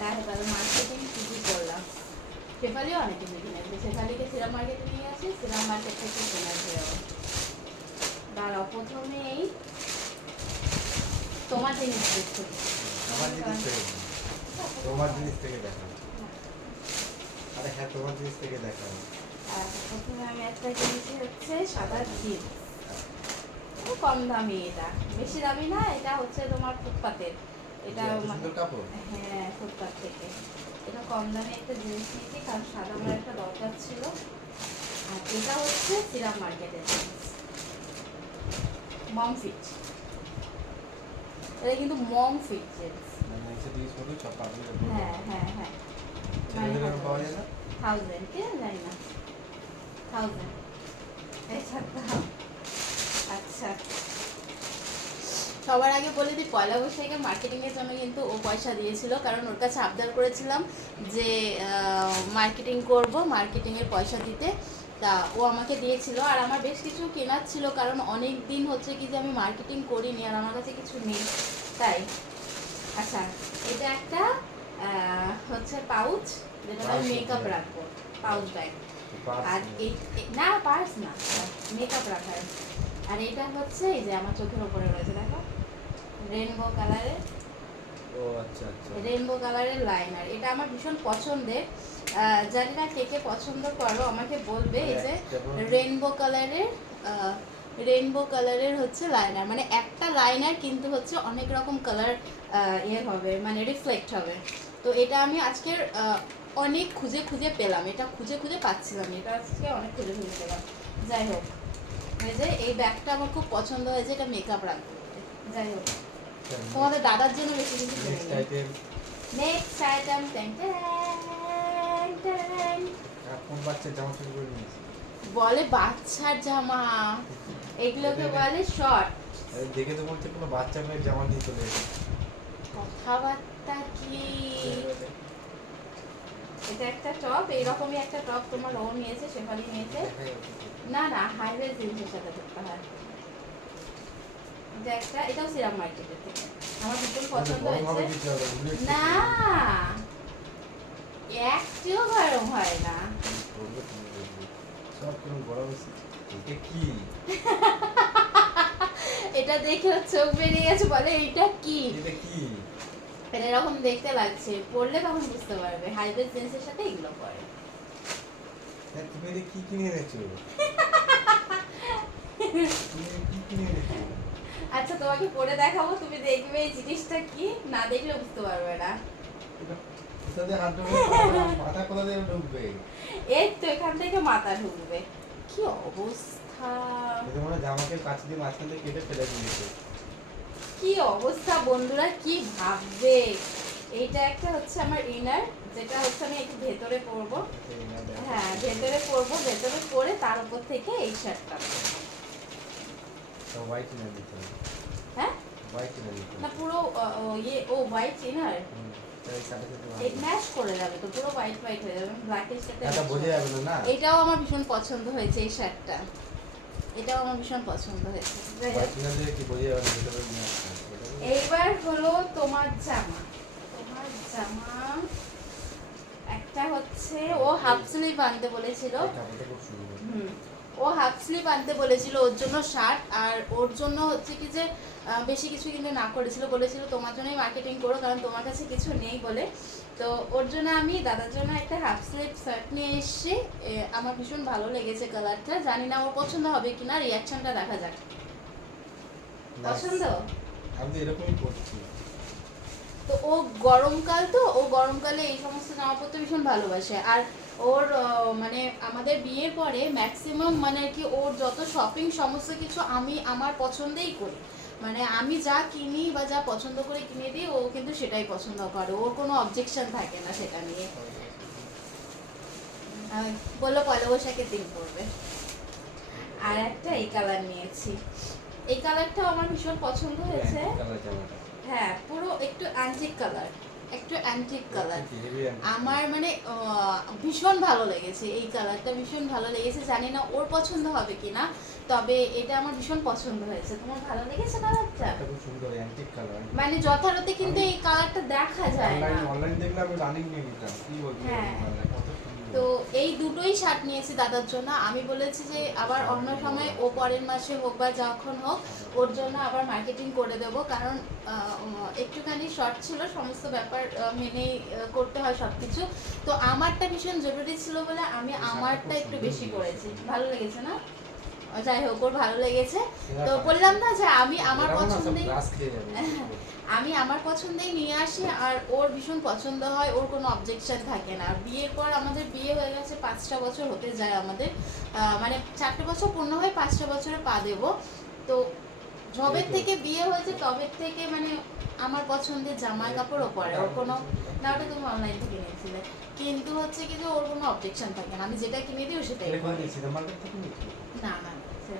দেখো তাহলে মার্কেটিং কী কী করলাম। শেফালিও অনেক কিছু কিনেছে, শেফালিকে সিরাম মার্কেটে নিয়ে আসি, সিরাম মার্কেট থেকে কিনেছে ও। দাঁড়াও প্রথমেই তোমার জিনিস দেখছো, আমার জিনিস থেকে তোমার জিনিস থেকে দেখা। আরে হ্যাঁ, তোমার জিনিস থেকে দেখা। আর প্রথমে আমি একটা কিনেছি হচ্ছে সাদা জিন্স, কম দামি, এটা বেশি দামি না, এটা হচ্ছে তোমার ফুটপাতের, এটা সুন্দর কাপড়। হ্যাঁ ফুটপাত থেকে। এটা কম দামে একটা জিনিস নিয়েছি কারণ সাদা আমার একটা দরকার ছিল। আর এটা হচ্ছে সিরাম মার্কেটের জিনিস, মম ফিট। এটা কিন্তু মম ফিট জিন্স। হ্যাঁ হ্যাঁ হ্যাঁ, পাওয়া যায় না। 1000 কে জানি না, 1000 আচ্ছা। সবার আগে বলে দিই, পয়লা বৈশাখে মার্কেটিংয়ের জন্য কিন্তু ও পয়সা দিয়েছিল, কারণ ওর কাছে আবদার করেছিলাম যে মার্কেটিং করব, মার্কেটিংয়ের পয়সা দিতে। তা ও আমাকে দিয়েছিল। আর আমার বেশ কিছু কেনার ছিল, কারণ অনেক দিন হচ্ছে কি যে আমি মার্কেটিং করিনি আর আমার কাছে কিছু নেই, তাই। আচ্ছা, এটা একটা হচ্ছে পাউচ, যেটা আমি মেকআপ রাখবো, পাউচ ব্যাগ। আর এই না, পার্স না, মেকআপ রাখার। আর এটা হচ্ছে এই যে আমার চোখের উপরে রয়েছে, দেখো রেনবো কালারের, ও আচ্ছা আচ্ছা, রেনবো কালারের লাইনার। এটা আমার ভীষণ পছন্দের, জানি না কে কে পছন্দ করো, আমাকে বলবে। এই যে রেনবো কালারের, রেনবো কালারের হচ্ছে লাইনার, মানে একটা লাইনার কিন্তু হচ্ছে অনেক রকম কালার ইয়ে হবে, মানে রিফ্লেক্ট হবে। তো এটা আমি আজকের অনেক খুঁজে খুঁজে পেলাম, এটা খুঁজে খুঁজে পাচ্ছিলাম, এটা আজকে অনেক খুঁজে খুঁজে পেলাম। যাই হোক, এই যে এই ব্যাগটা আমার খুব পছন্দ হয়েছে, এটা মেকআপ রাখবো। যাই হোক, তোমাদের দাদার জন্য বেশি কিছু নেক্সট আইটেম, কোন বাচ্চার জামা চুরি করে নিয়েছি? বলে বাচ্চার জামা, এগুলোকে বলে শর্ট। দেখে তো বলছে কোনো বাচ্চা মেয়ের জামা নিয়ে চলে এসেছে। কথাবার্তা কি? এটা একটা টপ, এইরকমই একটা টপ তোমার ও নিয়েছে, শেফালি নিয়েছে। না না, হাইওয়ে জিন্সের সাথে করতে হয়। এটা একটা, এটাও সিরাম মার্কেটের থেকে, আমার ভীষণ পছন্দ হয়েছে। না, একটিও গরম হয় না। সব কিরকম গরম হচ্ছে। এটা কি? এটা দেখে চোখ বেরিয়ে গেছে, বলে এইটা কি? এটা কি? এটা এরকম দেখতে লাগছে, পরলে তখন বুঝতে পারবে। হাইওয়ে জিন্সের সাথে এগুলো পরে। তুমি এটা কি কিনে এনেছো? কি কিনে এনেছো? আচ্ছা তোমাকে পরে দেখাবো, তুমি দেখবে এই জিনিসটা কি, না দেখলে বুঝতে পারবে না। মাথা কোথা দিয়ে ঢুকবে? এই তো এখান থেকে মাথা ঢুকবে। কি অবস্থা! জামাকে কাছে দিয়ে মাঝখান থেকে কেটে ফেলে দিয়েছে। কি অবস্থা বন্ধুরা, কি ভাববে? এইটা একটা হচ্ছে আমার ইনার, যেটা হচ্ছে আমি একটু ভেতরে পরবো। হ্যাঁ ভেতরে পরবো, ভেতরে পরে তার উপর থেকে এই শার্টটা পরবো। হোয়াইট ইনার দিতে হবে। হ্যাঁ হোয়াইট ইনার দিতে হবে। না, পুরো ইয়ে ও হোয়াইট ইনার, এক ম্যাচ করে যাবে তো, পুরো হোয়াইট হোয়াইট হয়ে যাবে, ব্ল্যাকের সাথে। এটা বোঝা যাবে না। এটাও আমার ভীষণ পছন্দ হয়েছে, এই শার্টটা, এটাও আমার ভীষণ পছন্দ হয়েছে। হোয়াইট ইনার দিয়ে কি বোঝা যাবে না? এইবার হলো তোমার জামা, তোমার জামা একটা হচ্ছে ও হাফ স্লিভ আনতে বলেছিল। ও হাফ স্লিভ আনতে বলেছিল, ওর জন্য শার্ট, আর ওর জন্য হচ্ছে কি যে বেশি কিছু কিন্তু না করেছিল, বলেছিল তোমার জন্যই মার্কেটিং করো, কারণ তোমার কাছে কিছু নেই বলে। তো ওর জন্য আমি দাদার জন্য একটা হাফ স্লিভ শার্ট নিয়ে এসেছি। আমার ভীষণ ভালো লেগেছে কালারটা, জানি না ওর পছন্দ হবে কিনা, রিয়াকশনটা দেখা যাক। পছন্দ? আমি তো এরকমই করছি। তো ও গরমকাল, তো ও গরমকালে এই সমস্ত জামা পরতে ভীষণ ভালোবাসে। আর ওর মানে আমাদের বিয়ের পরে ম্যাক্সিমাম মানে আর কি ওর যত শপিং সমস্ত কিছু আমি আমার পছন্দেই করি, মানে আমি যা কিনি বা যা পছন্দ করে কিনে দিই, ও কিন্তু সেটাই পছন্দ করে, ওর কোনো অবজেকশন থাকে না সেটা নিয়ে। বললো পয়লা বৈশাখের দিন পরবে। আর একটা এই কালার নিয়েছি, এই কালারটাও আমার ভীষণ পছন্দ হয়েছে। হ্যাঁ পুরো একটু অ্যান্টিক কালার, একটু অ্যান্টিক কালার আমার মানে ভীষণ ভালো লেগেছে, এই কালারটা ভীষণ ভালো লেগেছে, জানি না ওর পছন্দ হবে কিনা, তবে এটা আমার ভীষণ পছন্দ হয়েছে। তোমার ভালো লেগেছে কালারটা? খুব সুন্দর অ্যান্টিক কালার, মানে যথারীতি কিন্তু এই কালারটা রাখা যায় না। অনলাইন দেখলে আমি রানিং নিয়ে নিতাম, কি বলছি হ্যাঁ। কত সুন্দর। তো এই দুটোই শার্ট নিয়েছি দাদার জন্য। আমি বলেছি যে আবার অন্য সময় ও পরের মাসে হোক বা যখন হোক ওর জন্য আবার মার্কেটিং করে দেব, কারণ একটুখানি শর্ট ছিল, সমস্ত ব্যাপার মেনেই করতে হয় সব কিছু। তো আমারটা ভীষণ জরুরি ছিল বলে আমি আমারটা একটু বেশি করেছি। ভালো লেগেছে না? যাই হোক, ওর ভালো লেগেছে। তো বললাম না যে আমি আমার পছন্দেই আমি আমার পছন্দেই নিয়ে আসি, আর ওর ভীষণ পছন্দ হয়, ওর কোনো অবজেকশন থাকে না। বিয়ের পর আমাদের বিয়ে হয়ে গেছে 5টা বছর হতে যায় আমাদের, মানে 4টে বছর পূর্ণ হয়ে 5টা বছরে পা দেবো। তো যবের থেকে বিয়ে হয়েছে তবের থেকে মানে আমার পছন্দের জামাই কাপড়ও পরে, ওর কোনো না, ওটা তুমি অনলাইন থেকে নিয়েছিলে, কিন্তু হচ্ছে কি যে ওর কোনো অবজেকশন থাকে না, আমি যেটা কিনে দিই ও সেটাই পরে। না না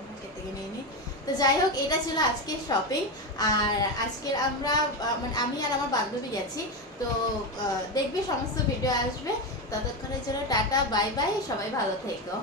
মার্কেট থেকে নিয়ে নিই। তো যাই হোক, এটা ছিল আজকের শপিং। আর আজকের আমরা মানে আমি আর আমার বান্ধবী গেছি। তো দেখবি সমস্ত ভিডিও আসবে। ততক্ষণের জন্য টাটা, বাই বাই, সবাই ভালো থেকো।